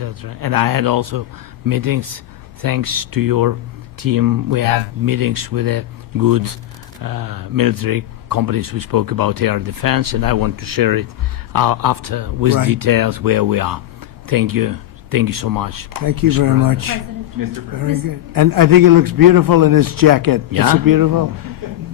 etc. And I had also meetings, thanks to your team. We have meetings with a good military companies. We spoke about air defense, and I want to share it after with details where we are. Thank you. Thank you so much. Thank you very much. Mr. Very good. And I think it looks beautiful in his jacket. Yeah? It's a beautiful.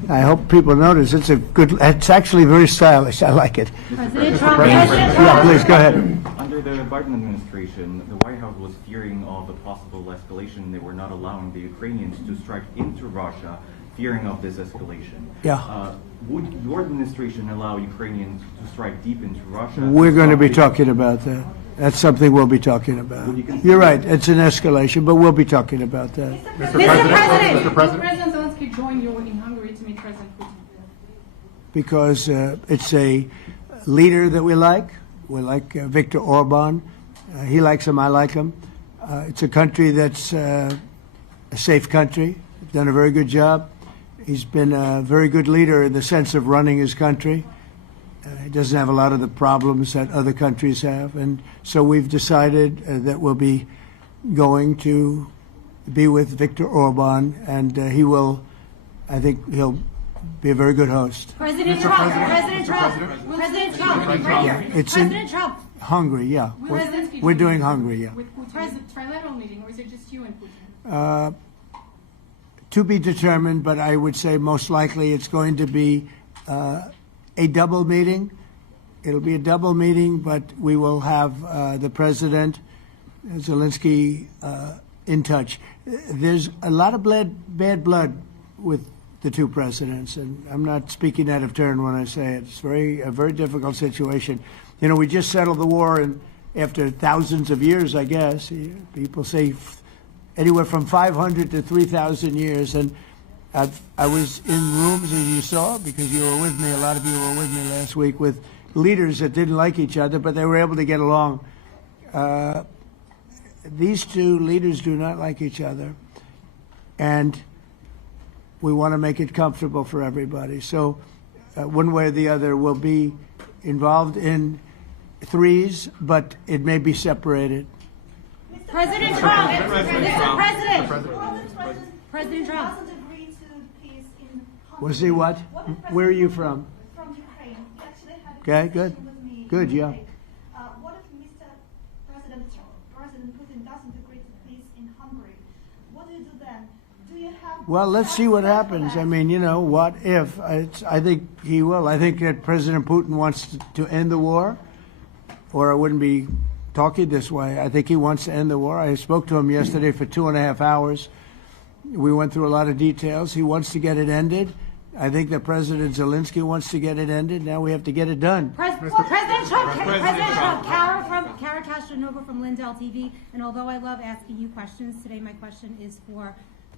I hope people notice. It's a good. It's actually very stylish. I like it. President Trump. Yeah, please go ahead. Under the Biden administration, the White House was fearing of a possible escalation. They were not allowing the Ukrainians to strike into Russia, fearing of this escalation. Yeah. Would your administration allow Ukrainians to strike deep into Russia? We're going to be talking about that. That's something we'll be talking about. You're right. It's an escalation, but we'll be talking about that. Mr. President. Will President Zelenskyy join you in Hungary to meet President Putin? Because it's a leader that we like. We like Viktor Orban. He likes him. I like him. It's a country that's a safe country. He's done a very good job. He's been a very good leader in the sense of running his country. He doesn't have a lot of the problems that other countries have. And so we've decided that we'll be going to be with Viktor Orban, and he will, I think he'll be a very good host. President Trump. President Trump. President Trump. Right here. It's in President Trump. Hungary, yeah. We're doing Hungary, yeah. With Putin, trilateral meeting, or is it just you and Putin? To be determined, but I would say most likely it's going to be a double meeting. It'll be a double meeting, but we will have the President, Zelenskyy, in touch. There's a lot of bad blood with the two presidents, and I'm not speaking out of turn when I say it. It's a very difficult situation. You know, we just settled the war, and after thousands of years, I guess. People say anywhere from 500 to 3,000 years, and I was in rooms, as you saw, because you were with me, a lot of you were with me last week, with leaders that didn't like each other, but they were able to get along. These two leaders do not like each other, and we want to make it comfortable for everybody. So one way or the other, we'll be involved in threes, but it may be separated. President Trump. Mr. President. President Trump. Was he what? Where are you from? From Ukraine. He actually had a Okay, good. conversation with me Good, yeah. today. What if President Putin doesn't agree to peace in Hungary? What do you do then? Do you have... Well, let's see what happens. I mean, you know, what if? I think he will. I think that President Putin wants to end the war, or I wouldn't be talking this way. I think he wants to end the war. I spoke to him yesterday for 2.5 hours. We went through a lot of details. He wants to get it ended. I think that President Zelenskyy wants to get it ended. Now we have to get it done. President Trump. President Trump. Kara Castronova from Lindell TV. And although I love asking you questions, today my question is for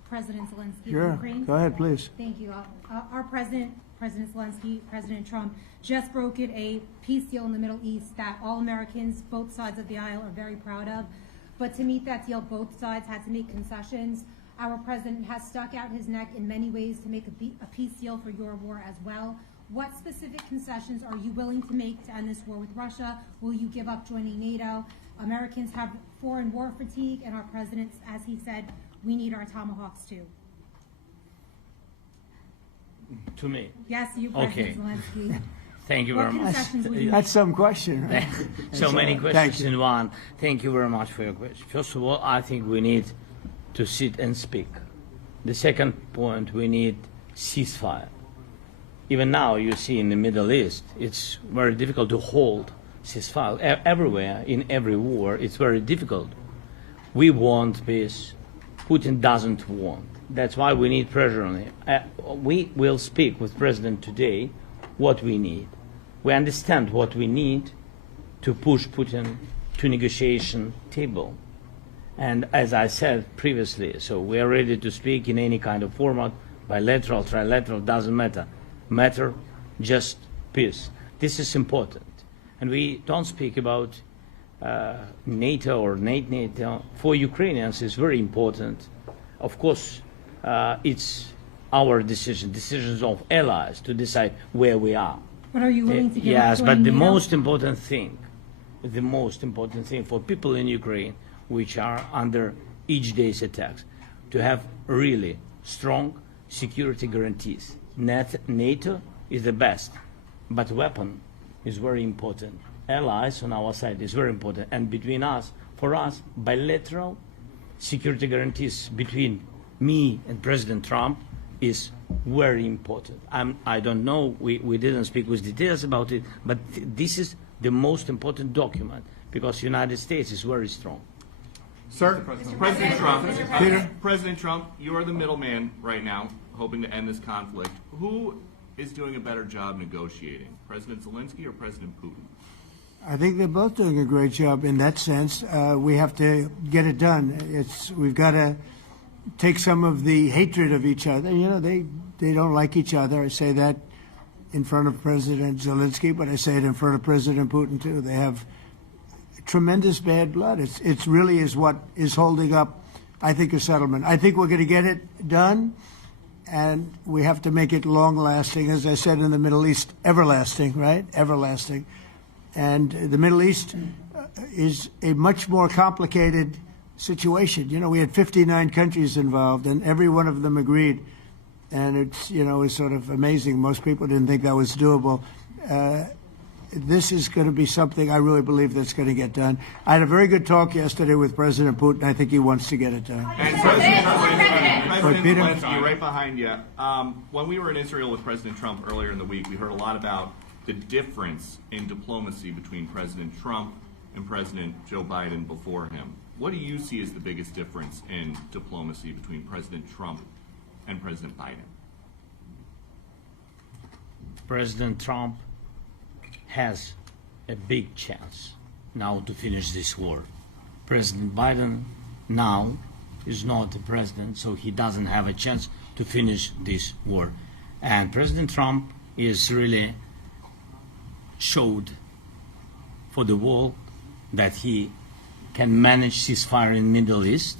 President Zelenskyy of Sure. Ukraine. Go ahead, please. Thank you. Our President Zelenskyy, President Trump, just brokered a peace deal in the Middle East that all Americans, both sides of the aisle, are very proud of. But to meet that deal, both sides had to make concessions. Our president has stuck out his neck in many ways to make a peace deal for your war as well. What specific concessions are you willing to make to end this war with Russia? Will you give up joining NATO? Americans have foreign war fatigue, and our president, as he said, we need our tomahawks too. To me. Yes, you, Okay. President Zelenskyy. Thank you What very much. concessions will you That's some question, right? So many questions you. in one. Thank you very much for your question. First of all, I think we need to sit and speak. The second point, we need ceasefire. Even now, you see in the Middle East, it's very difficult to hold ceasefire. Everywhere, in every war, it's very difficult. We want peace. Putin doesn't want. That's why we need pressure on him. We will speak with President today what we need. We understand what we need to push Putin to negotiation table. And as I said previously, so we are ready to speak in any kind of format, bilateral, trilateral, doesn't matter. Matter just peace. This is important. And we don't speak about NATO or NATO. For Ukrainians, it's very important. Of course, it's our decisions of allies to decide where we are. But are you willing to give up Yes, joining but the NATO? most important thing the most important thing for people in Ukraine, which are under each day's attacks, to have really strong security guarantees. NATO is the best, but weapon is very important. Allies on our side is very important, and between us, for us, bilateral security guarantees between me and President Trump is very important. I don't know, we didn't speak with details about it, but this is the most important document because the United States is very strong. Sir, President Trump, you are the middleman right now, hoping to end this conflict. Who is doing a better job negotiating, President Zelenskyy or President Putin? I think they're both doing a great job in that sense. We have to get it done. We've got to take some of the hatred of each other. You know, they don't like each other. I say that in front of President Zelenskyy, but I say it in front of President Putin too. They have tremendous bad blood. It really is what is holding up, I think, a settlement. I think we're going to get it done, and we have to make it long-lasting. As I said in the Middle East, everlasting, right? Everlasting. And the Middle East is a much more complicated situation. You know, we had 59 countries involved, and every one of them agreed. And it's, you know, it's sort of amazing. Most people didn't think that was doable. This is going to be something I really believe that's going to get done. I had a very good talk yesterday with President Putin. I think he wants to get it done. And President Zelenskyy, right behind you. When we were in Israel with President Trump earlier in the week, we heard a lot about the difference in diplomacy between President Trump and President Joe Biden before him. What do you see as the biggest difference in diplomacy between President Trump and President Biden? President Trump has a big chance now to finish this war. President Biden now is not the president, so he doesn't have a chance to finish this war. And President Trump is really showed for the world that he can manage ceasefire in Middle East,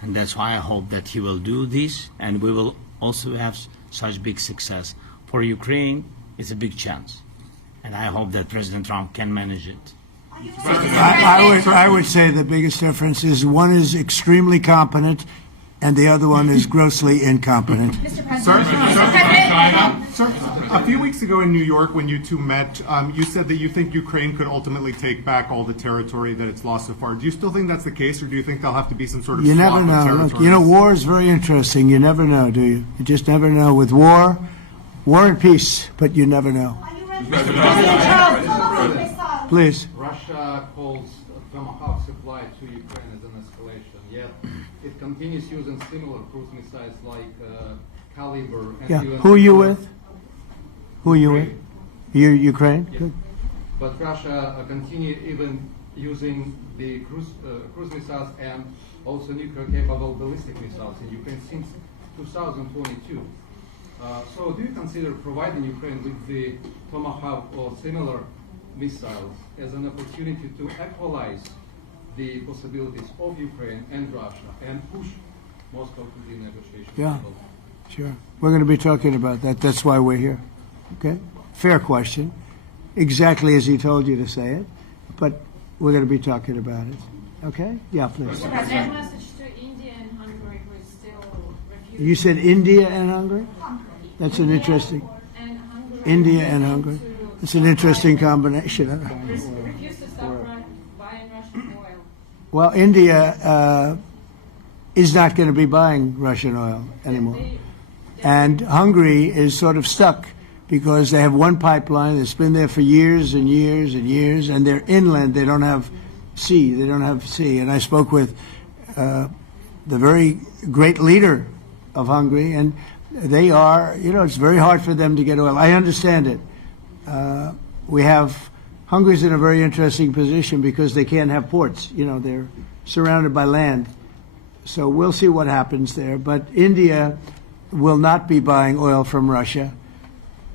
and that's why I hope that he will do this, and we will also have such big success. For Ukraine, it's a big chance, and I hope that President Trump can manage it. I would say the biggest difference is one is extremely competent and the other one is grossly incompetent. Mr. Sir, a few weeks ago in New York when you two met, you said that you think Ukraine could ultimately take back all the territory that it's lost so far. Do you still think that's the case, or do you think there'll have to be some sort of You swap never of know. territories? Look, you know, war is very interesting. You never know, do you? You just never know. With war and peace, but you never know. Are you ready? President Trump, Please. Russia calls Tomahawk supply to Ukraine as an escalation, yet it continues using similar cruise missiles like Caliber. And Yeah. even Who are you with? Who are you with? You Ukraine? Yeah. Good. But Russia continue even using the cruise missiles and also nuclear-capable ballistic missiles in Ukraine since 2022. So do you consider providing Ukraine with the Tomahawk or similar missiles as an opportunity to equalize the possibilities of Ukraine and Russia and push Moscow to the negotiation Yeah. table? Sure. We're going to be talking about that. That's why we're here. Okay? Fair question. Exactly as he told you to say it. But we're going to be talking about it. Okay? Yeah, please. Mr. President, message to India and Hungary who is still refusing. You said India and Hungary? That's an interesting. And Hungary India and Hungary. It's an interesting combination. refuse to stop buying Russian oil. Well, India is not going to be buying Russian oil anymore. And Hungary is sort of stuck because they have one pipeline that's been there for years and years and years, and they're inland. They don't have sea. They don't have sea. And I spoke with the very great leader of Hungary, and they are, you know, it's very hard for them to get oil. I understand it. Hungary's in a very interesting position because they can't have ports. You know, they're surrounded by land. So we'll see what happens there. But India will not be buying oil from Russia.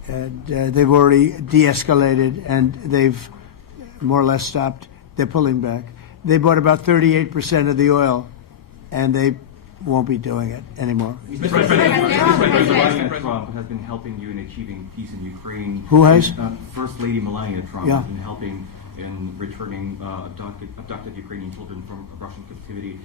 And they've already de-escalated, and they've more or less stopped. They're pulling back. They bought about 38% of the oil, and they won't be doing it anymore. Mr. President Trump has been helping you in achieving peace in Ukraine. Who has? First Lady Melania Trump Yeah. has been helping in returning abducted Ukrainian children from Russian captivity.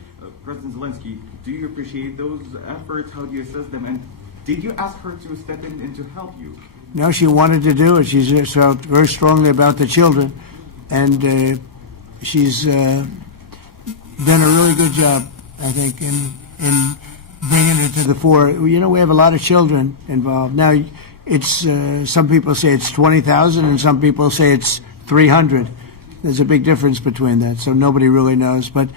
President Zelenskyy, do you appreciate those efforts? How do you assess them? And did you ask her to step in and to help you? No, she wanted to do it. She felt very strongly about the children, and she's done a really good job, I think, in bringing it to the fore. You know, we have a lot of children involved. Now, it's some people say it's 20,000, and some people say it's 300. There's a big difference between that, so nobody really knows. But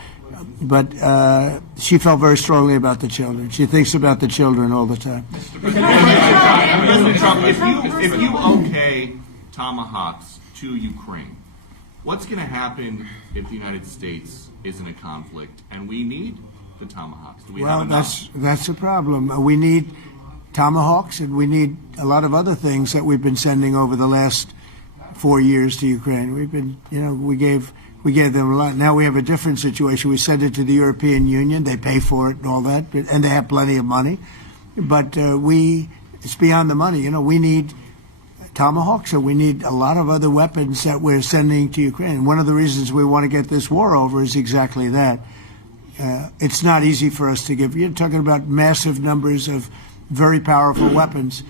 she felt very strongly about the children. She thinks about the children all the time. President Trump, if you okay tomahawks to Ukraine, what's going to happen if the United States is in a conflict and we need the tomahawks? Do we have enough? That's a problem. We need tomahawks, and we need a lot of other things that we've been sending over the last 4 years to Ukraine. We've been, we gave them a lot. Now we have a different situation. We send it to the European Union. They pay for it and all that, and they have plenty of money. But it's beyond the money. We need tomahawks, and we need a lot of other weapons that we're sending to Ukraine. One of the reasons we want to get this war over is exactly that. It's not easy for us to give. You're talking about massive numbers of very powerful weapons.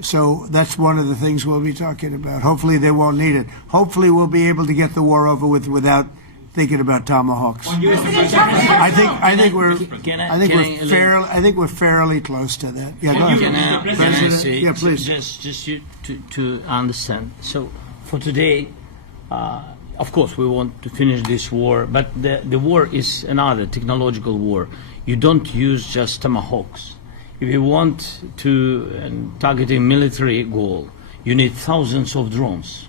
So that's one of the things we'll be talking about. Hopefully they won't need it. Hopefully we'll be able to get the war over with without thinking about tomahawks. I think we're fairly close to that. Yeah, go ahead. Can I say, yeah, please. Just to understand. So for today, of course, we want to finish this war, but the war is another technological war. You don't use just tomahawks. If you want to target a military goal, you need thousands of drones.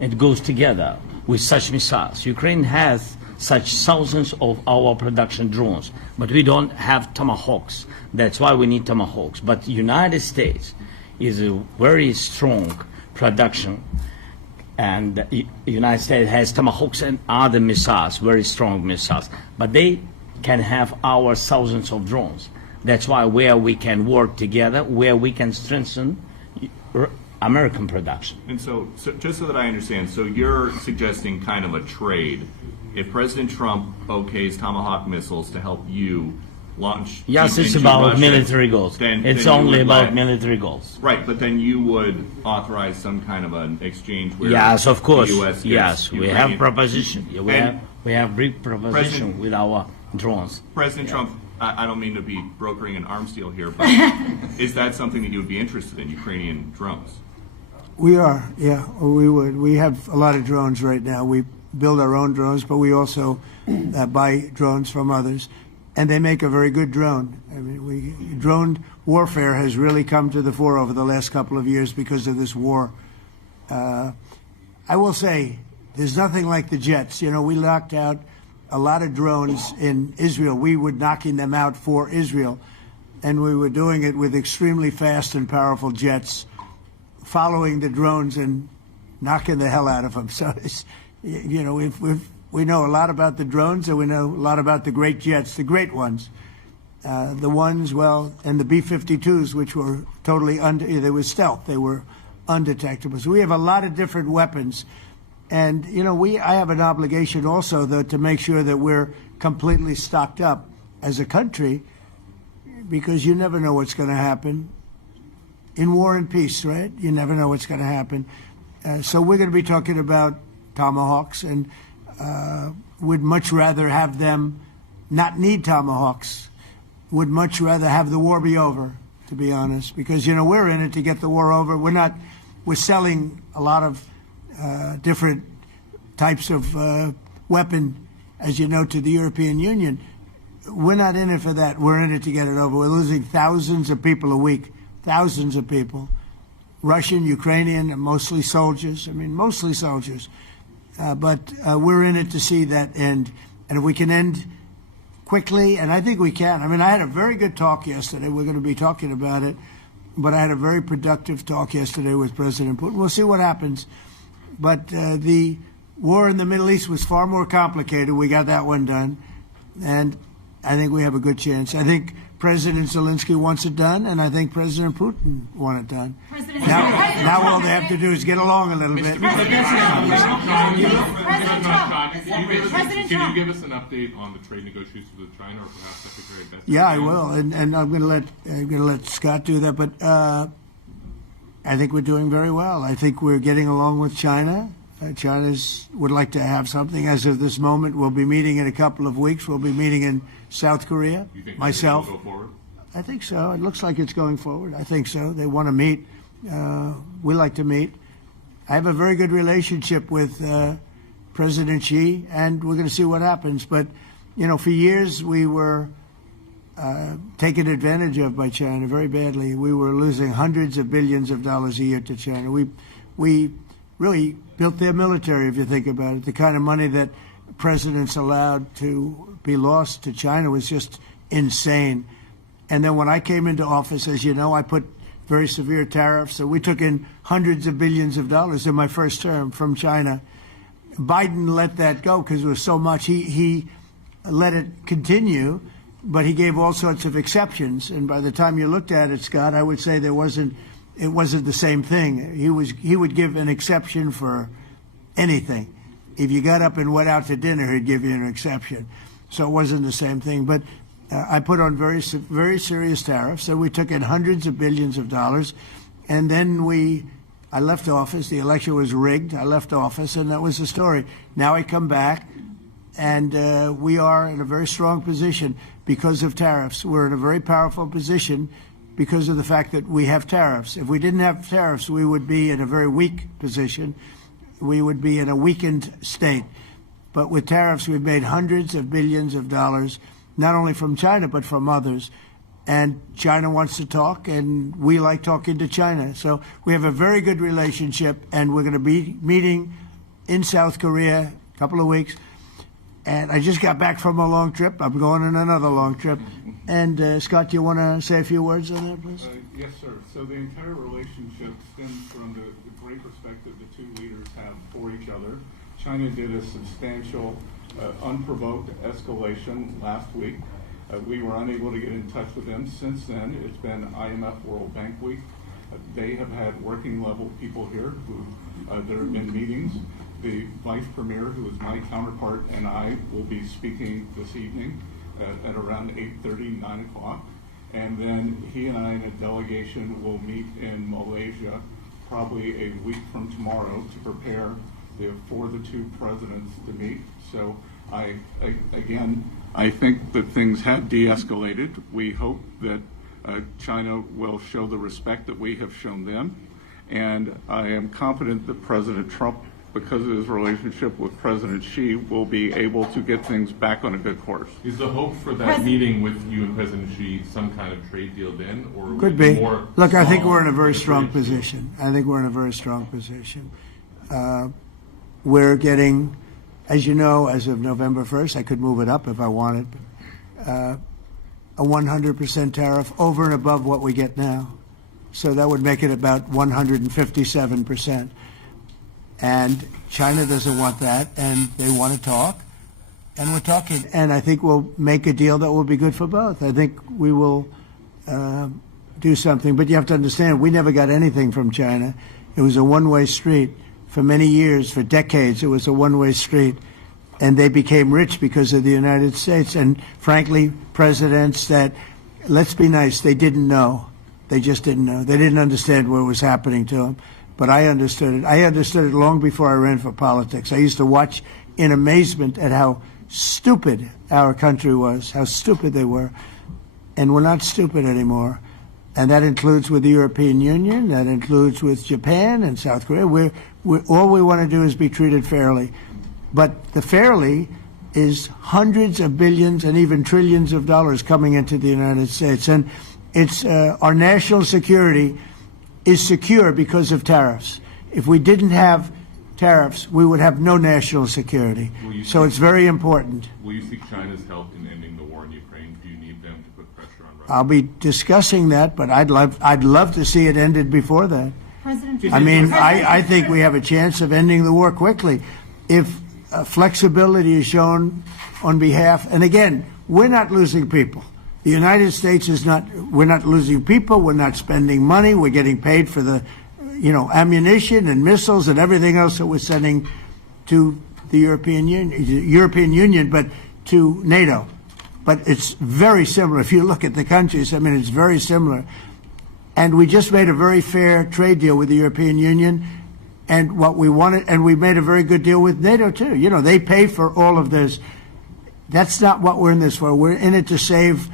It goes together with such missiles. Ukraine has such thousands of our production drones, but we don't have tomahawks. That's why we need tomahawks. But the United States is a very strong production, and the United States has tomahawks and other missiles, very strong missiles, but they can have our thousands of drones. That's why where we can work together, where we can strengthen American production. And so just so that I understand, so you're suggesting kind of a trade. If President Trump okays Tomahawk missiles to help you launch... Yes, it's about Russia, military goals. It's only about military goals. Right, but then you would authorize some kind of an exchange where... Yes, of course. The US yes, we have proposition. We have big proposition with our drones. President Trump, I don't mean to be brokering an arms deal here, but is that something that you would be interested in, Ukrainian drones? We are, yeah, we would. We have a lot of drones right now. We build our own drones, but we also buy drones from others, and they make a very good drone. I mean, drone warfare has really come to the fore over the last couple of years because of this war. I will say, there's nothing like the jets. We knocked out a lot of drones in Israel. We were knocking them out for Israel, and we were doing it with extremely fast and powerful jets, following the drones and knocking the hell out of them. So, we know a lot about the drones, and we know a lot about the great jets, the great ones. The ones, and the B-52s, which were totally they were stealth. They were undetectable. So we have a lot of different weapons. And, I have an obligation also, though, to make sure that we're completely stocked up as a country, because you never know what's going to happen. In war and peace, right? You never know what's going to happen. So we're going to be talking about tomahawks, and would much rather have them not need tomahawks. Would much rather have the war be over, to be honest, because, we're in it to get the war over. We're selling a lot of different types of weapon, as you know, to the European Union. We're not in it for that. We're in it to get it over. We're losing thousands of people a week, thousands of people, Russian, Ukrainian, and mostly soldiers. Mostly soldiers. But we're in it to see that end. And if we can end quickly, and I think we can. I had a very good talk yesterday. We're going to be talking about it. But I had a very productive talk yesterday with President Putin. We'll see what happens. But the war in the Middle East was far more complicated. We got that one done. And I think we have a good chance. I think President Zelenskyy wants it done, and I think President Putin wants it done. Now all they have to do is get along a little bit. Can you give us an update on the trade negotiations with China, or perhaps Secretary Best? Yeah, I will, and I'm going to let Scott do that. But I think we're doing very well. I think we're getting along with China. China would like to have something. As of this moment, we'll be meeting in a couple of weeks. We'll be meeting in South Korea. You think myself. Will go forward? I think so. It looks like it's going forward. I think so. They want to meet. We like to meet. I have a very good relationship with President Xi, and we're going to see what happens. But, you know, for years we were taken advantage of by China very badly. We were losing hundreds of billions of dollars a year to China. We really built their military, if you think about it. The kind of money that presidents allowed to be lost to China was just insane. And then when I came into office, as you know, I put very severe tariffs. So we took in hundreds of billions of dollars in my first term from China. Biden let that go because it was so much. He let it continue, but he gave all sorts of exceptions. And by the time you looked at it, Scott, I would say it wasn't the same thing. He would give an exception for anything. If you got up and went out to dinner, he'd give you an exception. So it wasn't the same thing. But I put on very serious tariffs. So we took in hundreds of billions of dollars. And then I left office. The election was rigged. I left office, and that was the story. Now I come back, and we are in a very strong position because of tariffs. We're in a very powerful position because of the fact that we have tariffs. If we didn't have tariffs, we would be in a very weak position. We would be in a weakened state. But with tariffs, we've made hundreds of billions of dollars, not only from China, but from others. And China wants to talk, and we like talking to China. So we have a very good relationship, and we're going to be meeting in South Korea a couple of weeks. And I just got back from a long trip. I'm going on another long trip. And Scott, do you want to say a few words on that, please? Yes, sir. So the entire relationship stems from the great respect that the two leaders have for each other. China did a substantial, unprovoked escalation last week. We were unable to get in touch with them. Since then, it's been IMF World Bank Week. They have had working level people here who there have been meetings. The Vice Premier, who is my counterpart, and I will be speaking this evening at around 8:30, 9 o'clock. And then he and I and a delegation will meet in Malaysia probably a week from tomorrow to prepare for the two presidents to meet. So I think that things have de-escalated. We hope that China will show the respect that we have shown them. And I am confident that President Trump, because of his relationship with President Xi, will be able to get things back on a good course. Is the hope for that meeting with you and President Xi some kind of trade deal then? Or could be. Look, I think we're in a very strong position. I think we're in a very strong position. We're getting, as you know, as of November 1st, I could move it up if I wanted, a 100% tariff over and above what we get now. So that would make it about 157%. And China doesn't want that, and they want to talk, and we're talking. And I think we'll make a deal that will be good for both. I think we will do something. But you have to understand, we never got anything from China. It was a one-way street. For many years, for decades, it was a one-way street. And they became rich because of the United States. And frankly, presidents that, let's be nice, they didn't know. They just didn't know. They didn't understand what was happening to them. But I understood it. I understood it long before I ran for politics. I used to watch in amazement at how stupid our country was, how stupid they were. And we're not stupid anymore. And that includes with the European Union, that includes with Japan and South Korea. All we want to do is be treated fairly. But the fairly is hundreds of billions and even trillions of dollars coming into the United States. And it's our national security is secure because of tariffs. If we didn't have tariffs, we would have no national security. So it's very important. Will you seek China's help in ending the war in Ukraine? Do you need them to put pressure on Russia? I'll be discussing that, but I'd love to see it ended before that. I mean, I think we have a chance of ending the war quickly. If flexibility is shown on behalf, and again, we're not losing people. The United States is not, we're not losing people, we're not spending money, we're getting paid for the, ammunition and missiles and everything else that we're sending to the European Union, but to NATO. But it's very similar. If you look at the countries, it's very similar. And we just made a very fair trade deal with the European Union, and what we wanted, and we made a very good deal with NATO too. They pay for all of this. That's not what we're in this for. We're in it to save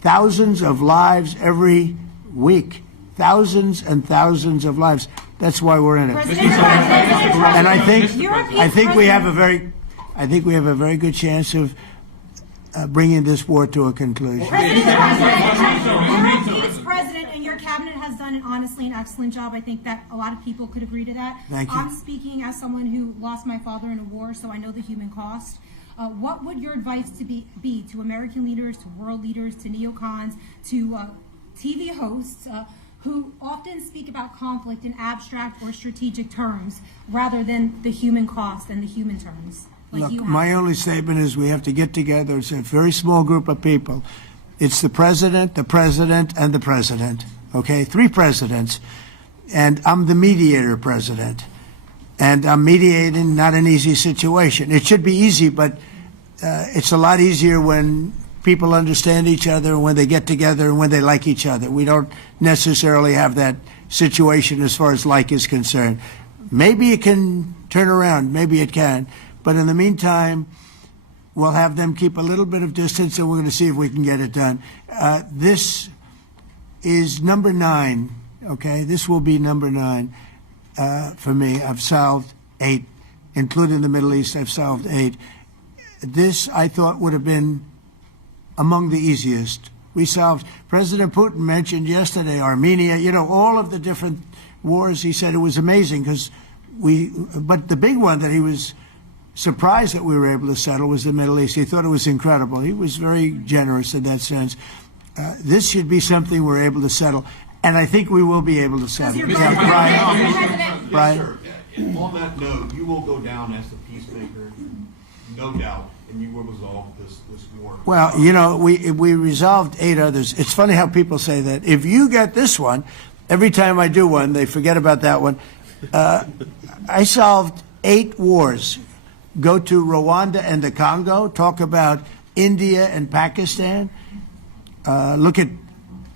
thousands of lives every week. Thousands and thousands of lives. That's why we're in it. And I think we have a very good chance of bringing this war to a conclusion. Europe's president and your cabinet has done honestly an excellent job. I think that a lot of people could agree to that. Thank you. I'm speaking as someone who lost my father in a war, so I know the human cost. What would your advice be to American leaders, to world leaders, to neocons, to TV hosts who often speak about conflict in abstract or strategic terms rather than the human cost and the human terms? Look, my only statement is we have to get together. It's a very small group of people. It's the president, and the president. Okay, 3 presidents. And I'm the mediator president. And I'm mediating not an easy situation. It should be easy, but it's a lot easier when people understand each other, and when they get together, and when they like each other. We don't necessarily have that situation as far as like is concerned. Maybe it can turn around. Maybe it can. But in the meantime, we'll have them keep a little bit of distance, and we're going to see if we can get it done. This is number 9, okay? This will be number 9 for me. I've solved 8, including the Middle East. I've solved 8. This, I thought, would have been among the easiest. President Putin mentioned yesterday Armenia, all of the different wars. He said it was amazing but the big one that he was surprised that we were able to settle was the Middle East. He thought it was incredible. He was very generous in that sense. This should be something we're able to settle, and I think we will be able to settle. Brian? Yes, sir. On that note, you will go down as the peacemaker, no doubt, and you will resolve this war. Well, we resolved 8 others. It's funny how people say that. If you get this one, every time I do one, they forget about that one. I solved 8 wars. Go to Rwanda and the Congo, talk about India and Pakistan, look at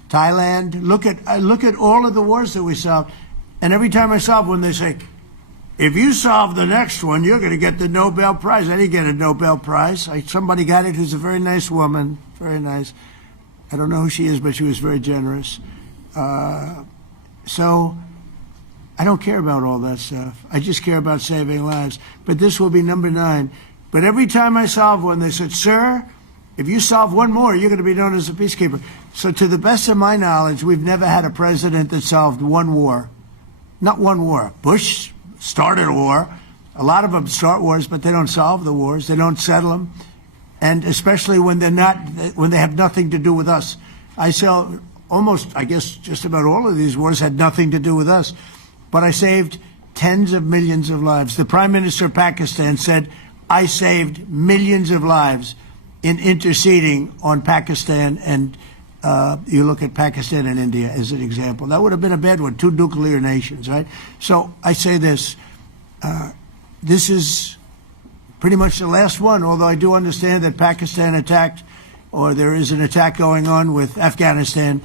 Thailand, look at all of the wars that we solved. And every time I solve one, they say, if you solve the next one, you're going to get the Nobel Prize. I didn't get a Nobel Prize. Somebody got it who's a very nice woman, very nice. I don't know who she is, but she was very generous. So I don't care about all that stuff. I just care about saving lives. But this will be number 9. But every time I solve one, they said, sir, if you solve one more, you're going to be known as a peacekeeper. So to the best of my knowledge, we've never had a president that solved one war. Not one war. Bush started a war. A lot of them start wars, but they don't solve the wars. They don't settle them. And especially when they have nothing to do with us. I guess just about all of these wars had nothing to do with us. But I saved tens of millions of lives. The Prime Minister of Pakistan said, I saved millions of lives in interceding on Pakistan, and you look at Pakistan and India as an example. That would have been a bad one, 2 nuclear nations, right? So I say this, this is pretty much the last one, although I do understand that Pakistan attacked, or there is an attack going on with Afghanistan.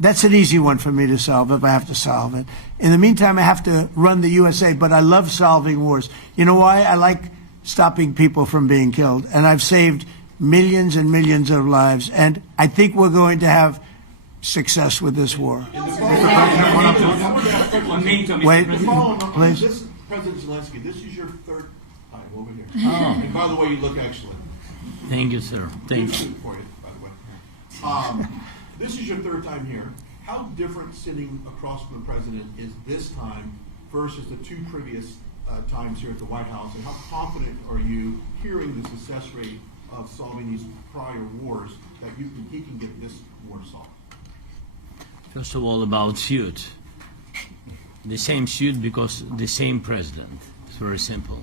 That's an easy one for me to solve if I have to solve it. In the meantime, I have to run the USA, but I love solving wars. You know why? I like stopping people from being killed, and I've saved millions and millions of lives, and I think we're going to have success with this war. Wait, please. President Zelenskyy, this is your 3rd time over here. Oh. And by the way, you look excellent. Thank you, sir. Thank you. For you, by the way. This is your 3rd time here. How different sitting across from the president is this time versus the 2 previous times here at the White House, and how confident are you hearing the success rate of solving these prior wars that he can get this war solved? First of all, about suit. The same suit because the same president. It's very simple.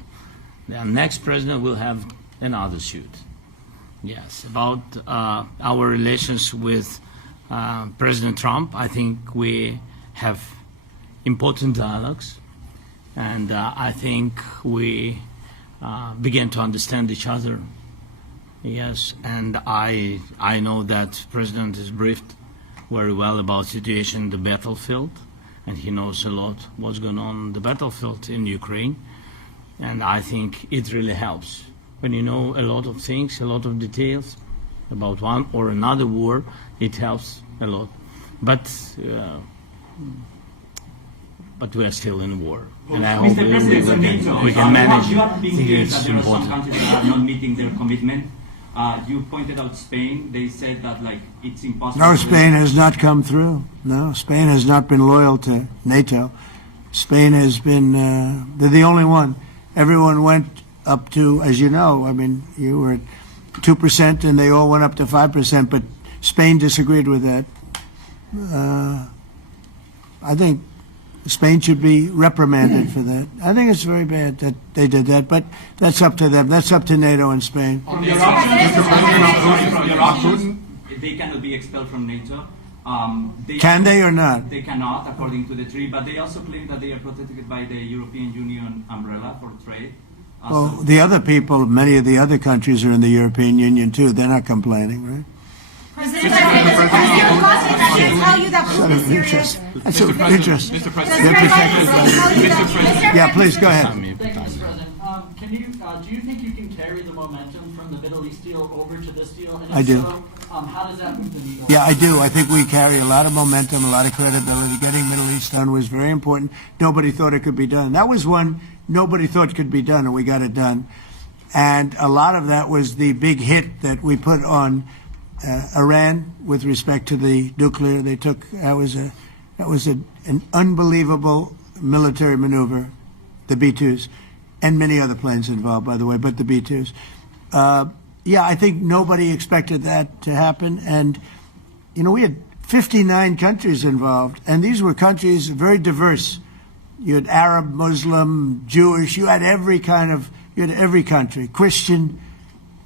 The next president will have another suit. Yes, about our relations with President Trump, I think we have important dialogues, and I think we begin to understand each other. Yes, and I know that President is briefed very well about situation in the battlefield, and he knows a lot what's going on the battlefield in Ukraine, and I think it really helps. When you know a lot of things, a lot of details about one or another war, it helps a lot. But we are still in war, and I hope we can manage. You have been I think clear it's that there are some important. countries that are not meeting their commitment. You pointed out Spain. They said that it's impossible. No, Spain has not come through. No, Spain has not been loyal to NATO. Spain has been, they're the only one. Everyone went up to, as you know, I mean, you were at 2% and they all went up to 5%, but Spain disagreed with that. I think Spain should be reprimanded for that. I think it's very bad that they did that, but that's up to them. That's up to NATO and Spain. They cannot be expelled from NATO. Can they or not? They cannot, according to the treaty, but they also claim that they are protected by the European Union umbrella for trade. Well, the other people, many of the other countries are in the European Union too. They're not complaining, right? President, tell you that Putin is serious. That's of interest. Mr. They're protected by- Yeah, please go ahead. Thank you, Mr. President. Do you think you can carry the momentum from the Middle East deal over to this deal? And if I do. So, how does that move the needle? Yeah, I do. I think we carry a lot of momentum, a lot of credibility. Getting Middle East done was very important. Nobody thought it could be done. That was one nobody thought could be done, and we got it done. And a lot of that was the big hit that we put on Iran with respect to the nuclear. They took that was an unbelievable military maneuver, the B-2s, and many other planes involved, by the way, but the B-2s. Yeah, I think nobody expected that to happen. And, you know, we had 59 countries involved, and these were countries very diverse. You had Arab, Muslim, Jewish, you had every country, Christian,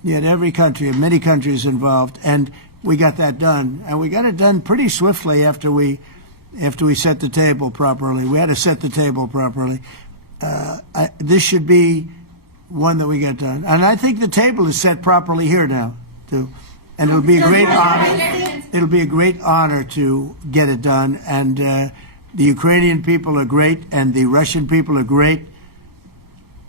you had every country, and many countries involved, and we got that done. And we got it done pretty swiftly after we set the table properly. We had to set the table properly. This should be one that we get done. And I think the table is set properly here now, too. And it'll be a great honor. It'll be a great honor to get it done. And the Ukrainian people are great, and the Russian people are great.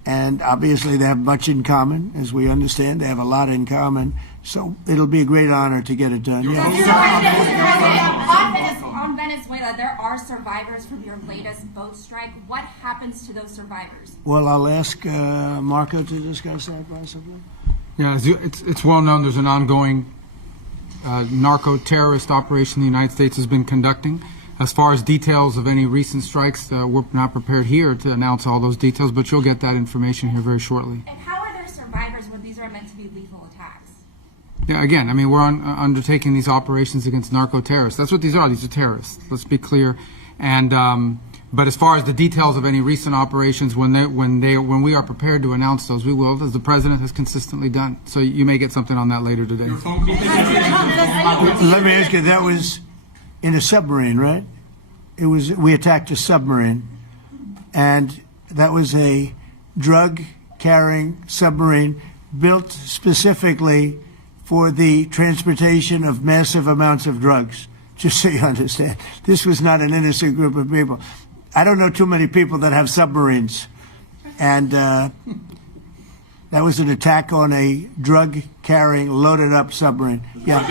And obviously they have much in common, as we understand. They have a lot in common. So it'll be a great honor to get it done. On Venezuela, there are survivors from your latest boat strike. What happens to those survivors? Well, I'll ask Marco to discuss that possibly. Yeah, it's well known there's an ongoing narco-terrorist operation the United States has been conducting. As far as details of any recent strikes, we're not prepared here to announce all those details, but you'll get that information here very shortly. And how are there survivors when these are meant to be lethal attacks? Yeah, again, I mean, we're undertaking these operations against narco-terrorists. That's what these are. These are terrorists. Let's be clear. And but as far as the details of any recent operations, when we are prepared to announce those, we will, as the president has consistently done. So you may get something on that later today. Let me ask you, that was in a submarine, right? We attacked a submarine, and that was a drug-carrying submarine built specifically for the transportation of massive amounts of drugs, just so you understand. This was not an innocent group of people. I don't know too many people that have submarines, and that was an attack on a drug-carrying, loaded-up submarine. Yeah.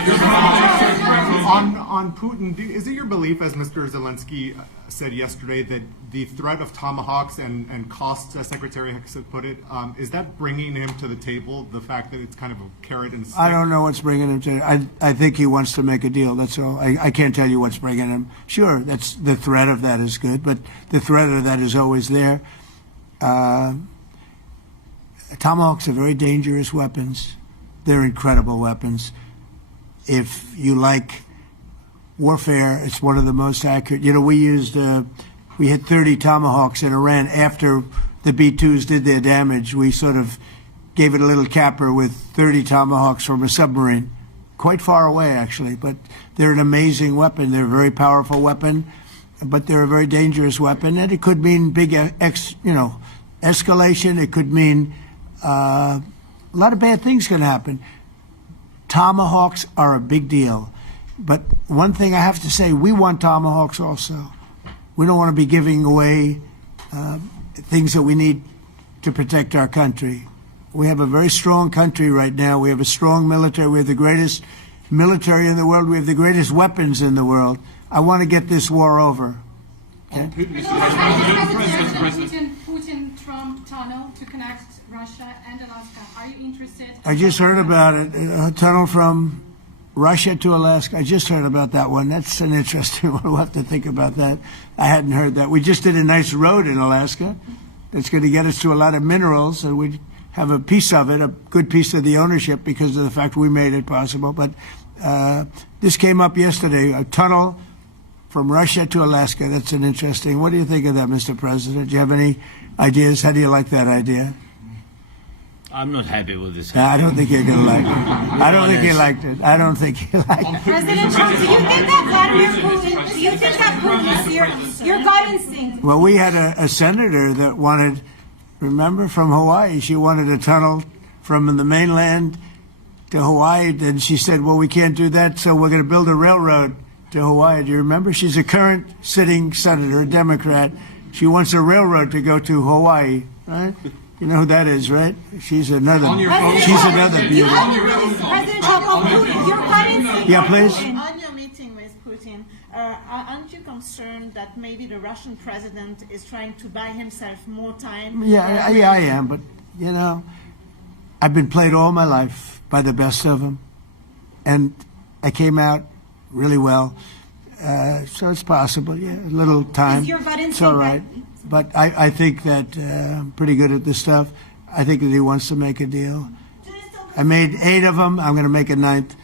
On Putin, is it your belief, as Mr. Zelenskyy said yesterday, that the threat of tomahawks and costs, as Secretary Hicks put it, is that bringing him to the table, the fact that it's kind of a carrot and stick? I don't know what's bringing him to it. I think he wants to make a deal, that's all. I can't tell you what's bringing him. Sure, that's the threat of that is good, but the threat of that is always there. Tomahawks are very dangerous weapons. They're incredible weapons. If you like warfare, it's one of the most accurate. You know, we hit 30 Tomahawks in Iran after the B-2s did their damage. We sort of gave it a little capper with 30 Tomahawks from a submarine, quite far away actually, but they're an amazing weapon. They're a very powerful weapon, but they're a very dangerous weapon, and it could mean big, escalation. It could mean a lot of bad things can happen. Tomahawks are a big deal, but one thing I have to say, we want Tomahawks also. We don't want to be giving away things that we need to protect our country. We have a very strong country right now. We have a strong military. We have the greatest military in the world. We have the greatest weapons in the world. I want to get this war over. Okay? Putin-Trump tunnel to connect Russia and Alaska. Are you interested? I just heard about it. A tunnel from Russia to Alaska. I just heard about that one. That's an interesting one. We'll have to think about that. I hadn't heard that. We just did a nice road in Alaska that's going to get us to a lot of minerals, and we have a piece of it, a good piece of the ownership because of the fact we made it possible. But this came up yesterday, a tunnel from Russia to Alaska. That's an interesting. What do you think of that, Mr. President? Do you have any ideas? How do you like that idea? I'm not happy with this. I don't think you're going to like it. I don't think he liked it. I don't think he liked it. President Trump, do you think that Vladimir Putin, do you think that Putin's your gut instinct? Well, we had a senator that wanted, remember, from Hawaii, she wanted a tunnel from the mainland to Hawaii, and she said, well, we can't do that, so we're going to build a railroad to Hawaii. Do you remember? She's a current sitting senator, a Democrat. She wants a railroad to go to Hawaii, right? You know who that is, right? She's another beauty. President Trump, on Putin, your gut instinct. Yeah, please. On your meeting with Putin, aren't you concerned that maybe the Russian president is trying to buy himself more time? Yeah, I am, but, I've been played all my life by the best of them, and I came out really well. So it's possible, yeah, a little time. Is your gut instinct it's all right. But I think that I'm pretty good at this stuff. I think that he wants to make a deal. I made 8 of them. I'm going to make a 9th.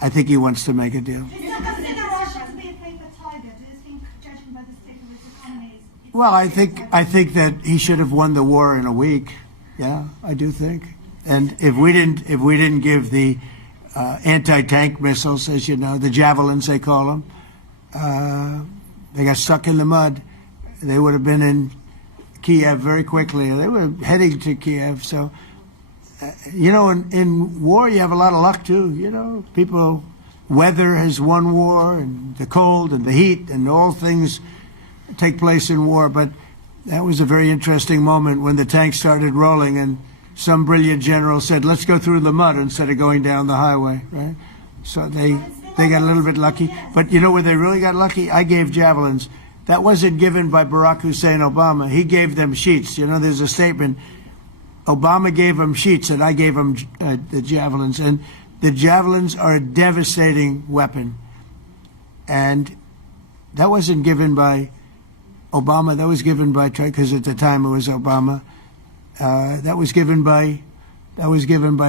I think he wants to make a deal. Do you consider Russia to be a paper tiger? Do you think, judging by the state of its economy, Well, I think that he should have won the war in a week. Yeah, I do think. And if we didn't give the anti-tank missiles, as you know, the javelins they call them, they got stuck in the mud. They would have been in Kiev very quickly. They were heading to Kiev. So, in war, you have a lot of luck, too. Weather has won war, and the cold and the heat and all things take place in war. But that was a very interesting moment when the tanks started rolling and some brilliant general said, let's go through the mud instead of going down the highway, right? So they got a little bit lucky. But you know where they really got lucky? I gave javelins. That wasn't given by Barack Hussein Obama. He gave them sheets. There's a statement. Obama gave them sheets, and I gave them the javelins. And the javelins are a devastating weapon. And that wasn't given by Obama. That was given by, because at the time it was Obama. That was given by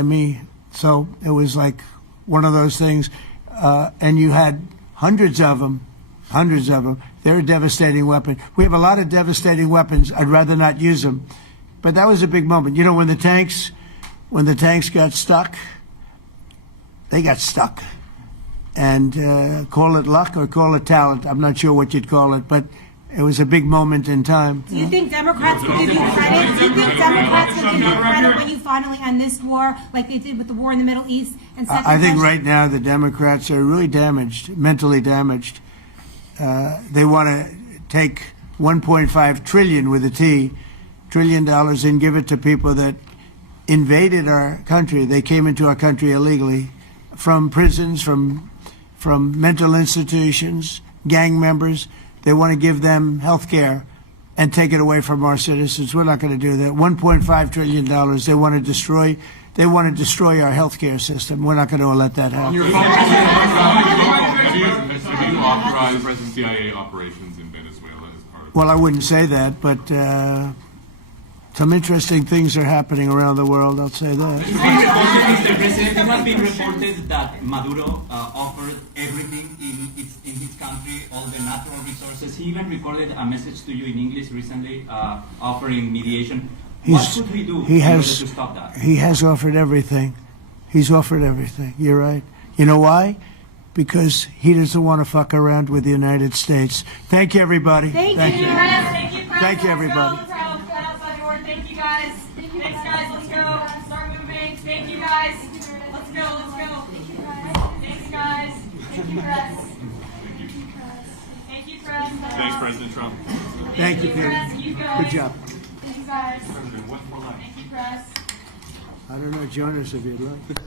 me. So it was like one of those things. And you had hundreds of them. They're a devastating weapon. We have a lot of devastating weapons. I'd rather not use them. But that was a big moment. When the tanks got stuck, they got stuck. And call it luck or call it talent. I'm not sure what you'd call it, but it was a big moment in time. Do you think Democrats will give you credit? Do you think Democrats will give you credit when you finally end this war, like they did with the war in the Middle East? And I think right now the Democrats are really damaged, mentally damaged. They want to take $1.5 trillion with a T, $1 trillion, and give it to people that invaded our country. They came into our country illegally, from prisons, from mental institutions, gang members. They want to give them health care and take it away from our citizens. We're not going to do that. $1.5 trillion. They want to destroy our health care system. We're not going to let that happen. Have you authorized CIA operations in Venezuela as part of? Well, I wouldn't say that, but Some interesting things are happening around the world, I'll say that. Mr. President, it has been reported that Maduro offered everything in his country, all the natural resources. He even recorded a message to you in English recently, offering mediation. What should we do in order to stop that? He has offered everything. He's offered everything. You're right. You know why? Because he doesn't want to fuck around with the United States. Thank you, everybody. Thank you. Thank you, Thank you, everybody. Thank you, guys. Thanks, guys. Let's go. Start moving. Thank you, guys. Let's go. Let's go. Thanks, guys. Thank you, press. Thank you, press. Thanks, President Trump. Thank you, Peter. Good job. Thank you, guys. Thank you, press. I don't know, Jonas, if you'd like.